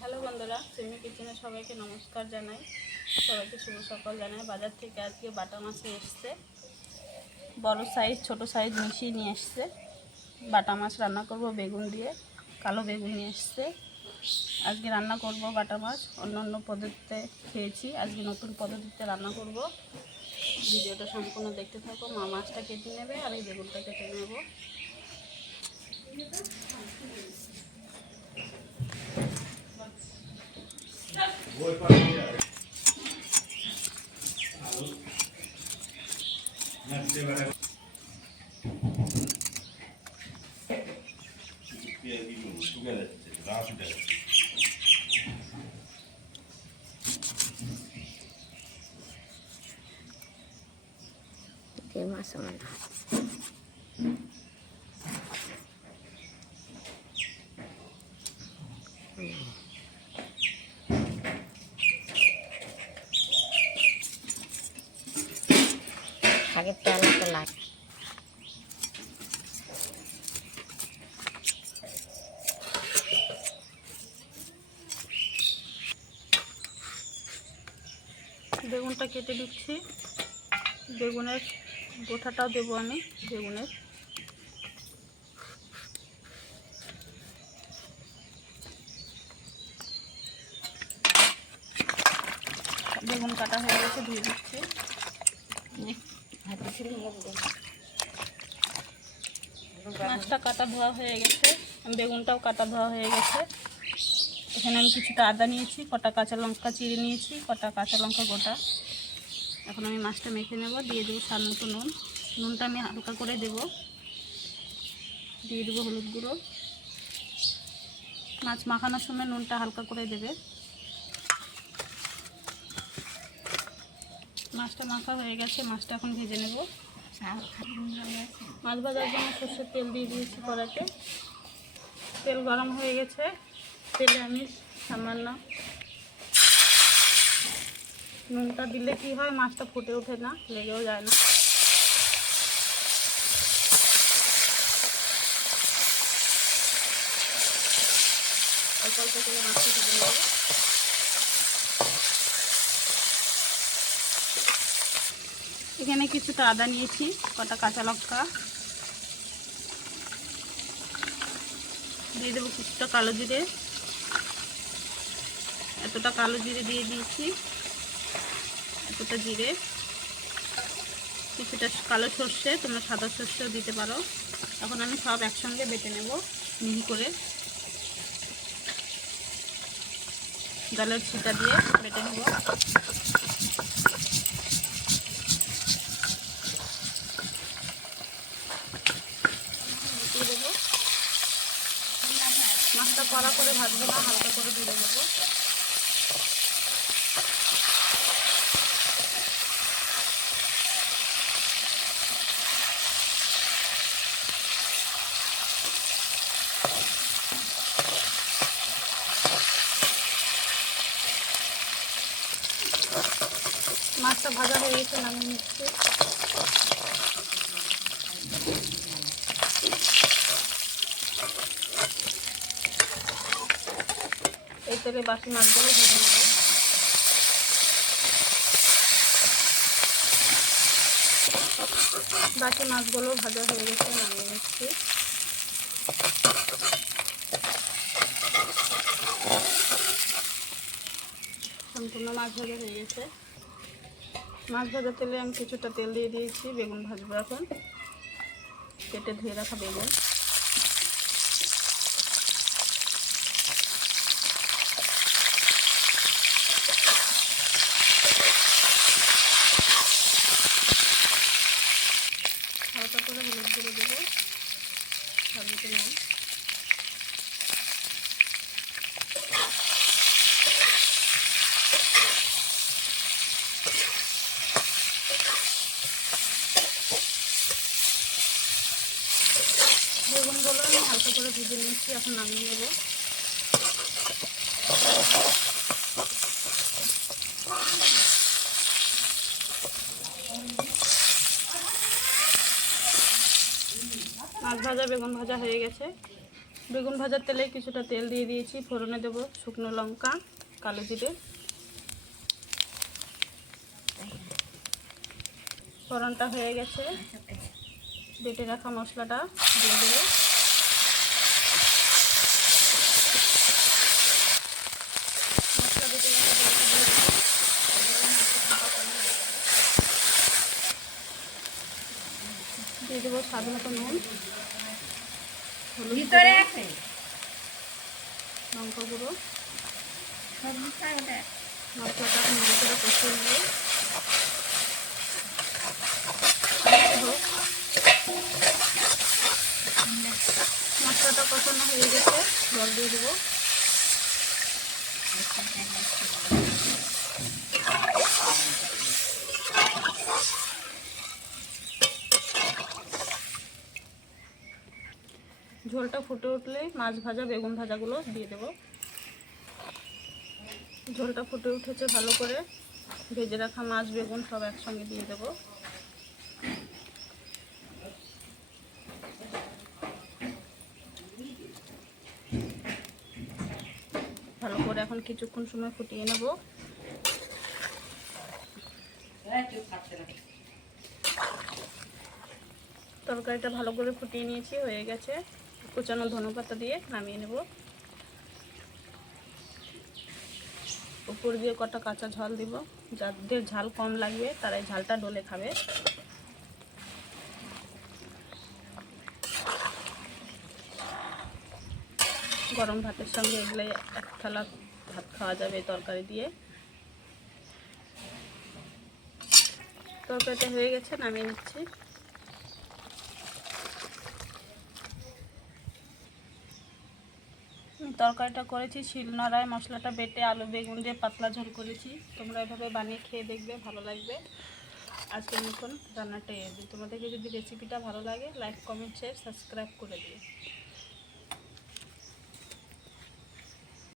Hello বন্ধুরা, সিমি কিচেনে সবাইকে নমস্কার জানাই। সবাইকে শুভ সকাল জানাই। বাজার থেকে আজকে বাটা মাছ নিয়ে এসছে, বড় সাইজ ছোট সাইজ মিশিয়ে নিয়ে এসছে। বাটা মাছ রান্না করব বেগুন দিয়ে, কালো বেগুন নিয়ে এসছে। আজকে রান্না করব বাটা মাছ। অন্য পদ্ধতিতে খেয়েছি, আজকে নতুন পদ্ধতিতে রান্না করব। ভিডিওটা সম্পূর্ণ দেখতে থাকো। মা মাছটা কেটে নেবে আর এই বেগুনটা কেটে নেব। আগের তেলাতে লাগে বেগুনটা কেটে দিচ্ছি। বেগুনের গোটাটাও দেবো আমি। বেগুন কাটা হয়ে গেছে, ধুয়ে দিচ্ছি। মাছটা কাটা ধোয়া হয়ে গেছে, বেগুনটাও কাটা ধোয়া হয়ে গেছে। এখানে আমি কিছুটা আদা নিয়েছি, কটা কাঁচা লঙ্কা চিড়ে নিয়েছি, কটা কাঁচা লঙ্কা গোটা। এখন আমি মাছটা মেখে নেব। দিয়ে দেবো স্বাদ মতো নুন। নুনটা আমি হালকা করে দেব। দিয়ে দেবো হলুদ গুঁড়ো। মাছ মাখানোর সময় নুনটা হালকা করে দেবে। মাছটা মাখা হয়ে গেছে, মাছটা এখন ভেজে নেব। মাছ ভাজার জন্য সর্ষের তেল দিয়ে দিয়েছি কড়াইতে। তেল গরম হয়ে গেছে। তেলে আমি সামান্য নুনটা দিলে কি হয়, মাছটা ফুটে ওঠে না, লেগেও যায় না। অল্প অল্প করে মাছটা ভেজে নেব। এখানে কিছুটা আদা নিয়েছি, কটা কাঁচা লঙ্কা দিয়ে দেবো, কিছুটা কালো জিরে। এতটা কালো জিরে দিয়ে দিয়েছি, এতটা জিরে, কিছুটা কালো সর্ষে, তোমরা সাদা সর্ষেও দিতে পারো। এখন আমি সব একসঙ্গে বেটে নেব মিহি করে। জলের ছিটা দিয়ে বেটে নেব। দিয়ে দেবো। মাছটা কড়া করে ভাজবো না, হালকা করে দিয়ে দেবো। মাছটা ভাজা হয়ে গেছে, নামিয়ে নিচ্ছি। এই তেলে বাকি মাছগুলো ভেজে নেব। বাকি মাছগুলো ভাজা হয়ে গেছে, নামিয়ে নিচ্ছি। সম্পূর্ণ মাছ ভাজা হয়ে গেছে। মাছ ভাজা তেলে আমি কিছুটা তেল দিয়ে দিয়েছি। বেগুন ভাজবো এখন। কেটে ধুয়ে রাখা বেগুন হালকা করে হলুদ গুঁড়ো দেবো, সাজিয়ে নেব। বেগুনগুলো আমি হালকা করে ভেজে নিচ্ছি, এখন নামিয়ে নেব। মাছ ভাজা বেগুন ভাজা হয়ে গেছে। বেগুন ভাজার তেলে কিছুটা তেল দিয়ে দিয়েছি, ফোড়নে দেব শুকনো লঙ্কা, কালো জিরে। ফোড়নটা হয়ে গেছে, বেটে রাখা মশলাটা দিয়ে দেবো। মশলা বেটে রাখা দিয়ে দেবো স্বাদ মতো নুন, হলুদ গুঁড়ো, লঙ্কা গুঁড়ো। মশলাটা ভালো করে কষিয়ে নেব। মশলাটা কষানো হয়ে গেছে, জল দিয়ে দেবো। ঝোলটা ফুটে উঠলে মাছ ভাজা বেগুন ভাজাগুলো দিয়ে দেবো। ঝোলটা ফুটে উঠেছে, ভালো করে ভেজে রাখা মাছ বেগুন সব একসঙ্গে দিয়ে দেবো। ভালো করে এখন কিছুক্ষণ সময় ফুটিয়ে নেব। তরকারিটা ভালো করে ফুটিয়ে নিয়েছি, হয়ে গেছে। কুচানো ধনেপাতা দিয়ে নামিয়ে নেব। উপর দিয়ে কটা কাঁচা ঝাল দিব, যাদের ঝাল কম লাগবে তারা এই ঝালটা ডলে খাবে। গরম ভাতের সঙ্গে এগুলো এক থালা ভাত খাওয়া যাবে তরকারি দিয়ে। তরকারিটা হয়ে গেছে, নামিয়ে নিচ্ছি। তরকারিটা করেছি শিলনোড়ায়, মশলাটা বেটে আলু বেগুন দিয়ে পাতলা ঝোল করেছি। তোমরা এভাবে বানিয়ে খেয়ে দেখবে, ভালো লাগবে। আজকের মতন রান্নাটা এই। তোমাদেরকে যদি রেসিপিটা ভালো লাগে লাইক কমেন্ট শেয়ার সাবস্ক্রাইব করে দিও।